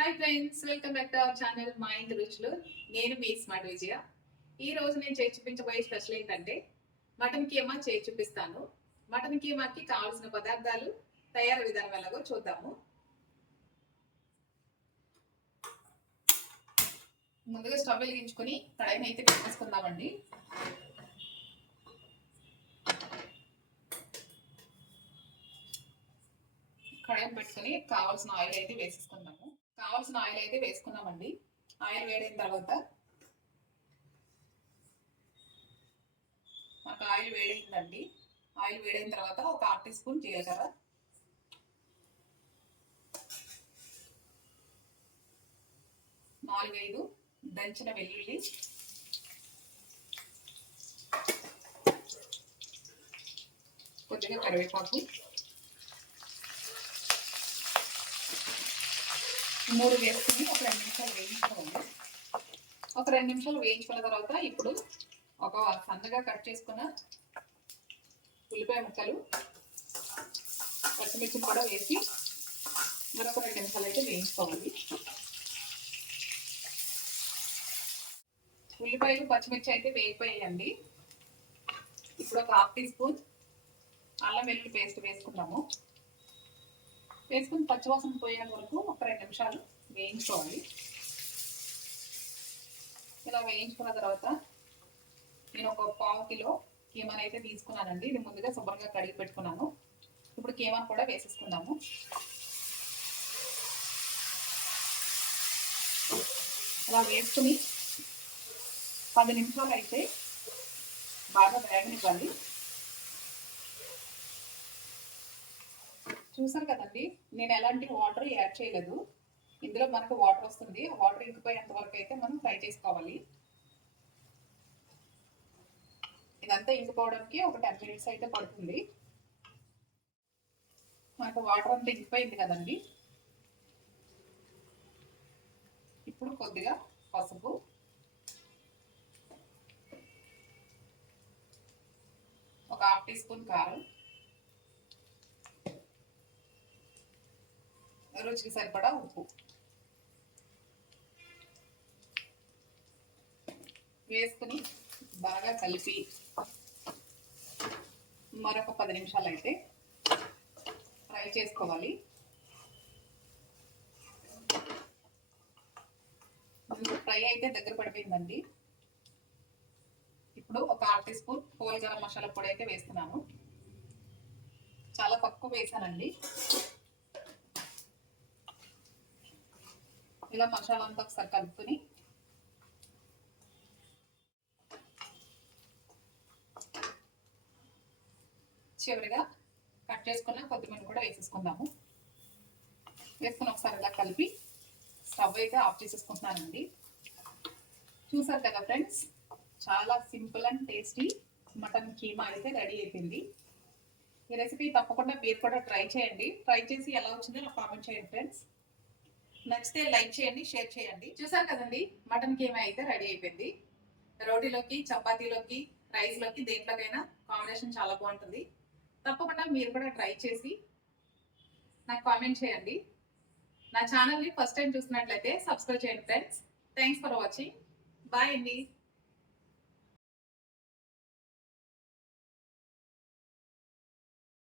Hi friends, welcome back to our channel మా ఇంటి రుచులు. నేను మీ స్మార్ట్ విజయ. ఈ రోజు నేను చేసి చూపించబోయే స్పెషల్ ఏంటంటే మటన్ కీమా చేసి చూపిస్తాను. మటన్ కీమాకి కావాల్సిన పదార్థాలు, తయారీ విధానం ఎలాగో చూద్దాము. ముందుగా స్టవ్ వెలిగించుకొని కడాయిని అయితే పెట్టేసుకుందామండి. కడాయిని పెట్టుకొని కావాల్సిన ఆయిల్ అయితే వేసుకున్నామండి. ఆయిల్ వేడైన తర్వాత మాకు ఆయిల్ వేడైందండి. ఆయిల్ వేడైన తర్వాత ఒక 1/2 టీ స్పూన్ జీలకర్ర, 4-5 దంచిన వెల్లుల్లి, కొద్దిగా కరివేపాకు, 3 వేసుకుని ఒక 2 నిమిషాలు వేయించుకోవాలి. ఒక 2 నిమిషాలు వేయించుకున్న తర్వాత ఇప్పుడు ఒక సన్నగా కట్ చేసుకున్న ఉల్లిపాయ ముక్కలు, పచ్చిమిర్చిని కూడా వేసి మరొక 2 నిమిషాలు అయితే వేయించుకోవాలి. ఉల్లిపాయలు పచ్చిమిర్చి అయితే వేగిపోయాయండి. ఇప్పుడు ఒక 1/2 టీ స్పూన్ అల్లం వెల్లుల్లి పేస్ట్ వేసుకుందాము. వేసుకుని పచ్చివాసన పోయేంత వరకు ఒక 2 నిమిషాలు వేయించుకోవాలి. ఇలా వేయించుకున్న తర్వాత నేను ఒక 1/2 కిలో కీమాని అయితే తీసుకున్నానండి. ఇది ముందుగా శుభ్రంగా కడిగి పెట్టుకున్నాను. ఇప్పుడు కీమాను కూడా వేసేసుకుందాము. ఇలా వేసుకుని 10 నిమిషాలు అయితే బాగా వేగనివ్వాలి. చూసారు కదండి, నేను ఎలాంటి వాటర్ యాడ్ చేయలేదు. ఇందులో మనకు వాటర్ వస్తుంది. వాటర్ ఇంకిపోయేంత వరకు అయితే మనం ఫ్రై చేసుకోవాలి. ఇదంతా ఇంకిపోవడానికి ఒక 10 మినిట్స్ అయితే పడుతుంది. మనకు వాటర్ అంతా ఇంకిపోయింది కదండి. ఇప్పుడు కొద్దిగా పసుపు, ఒక 1/2 టీ స్పూన్ కారం, రుచికి సరిపడా ఉప్పు వేసుకుని బాగా కలిపి మరొక 10 నిమిషాలు అయితే ఫ్రై చేసుకోవాలి. ఫ్రై అయితే దగ్గర పడిపోయిందండి. ఇప్పుడు ఒక 1/2 teaspoon whole garam masala పొడి అయితే వేస్తున్నాను. చాలా తక్కువ వేసానండి. ఇలా మసాలా అంతా ఒకసారి కలుపుకొని చివరిగా కట్ చేసుకున్న కొత్తిమీర కూడా వేసేసుకుందాము. వేసుకుని ఒకసారి ఇలా కలిపి స్టవ్ అయితే ఆఫ్ చేసేసుకుంటున్నానండి. చూసారు కదా ఫ్రెండ్స్, చాలా simple and tasty mutton keema అయితే రెడీ అయిపోయింది. ఈ రెసిపీ తప్పకుండా మీరు కూడా ట్రై చేయండి. ట్రై చేసి ఎలా వచ్చిందో నాకు కామెంట్ చేయండి ఫ్రెండ్స్. నచ్చితే లైక్ చేయండి, షేర్ చేయండి. చూసారు కదండి, మటన్ కీమా అయితే రెడీ అయిపోయింది. రోటీలోకి, చపాతీలోకి, రైస్లోకి, దేంట్లోకైనా కాంబినేషన్ చాలా బాగుంటుంది. తప్పకుండా మీరు కూడా ట్రై చేసి నాకు కామెంట్ చేయండి. నా ఛానల్ని ఫస్ట్ టైం చూసినట్లయితే సబ్స్క్రైబ్ చేయండి friends. Thanks for watching. Bye అండి.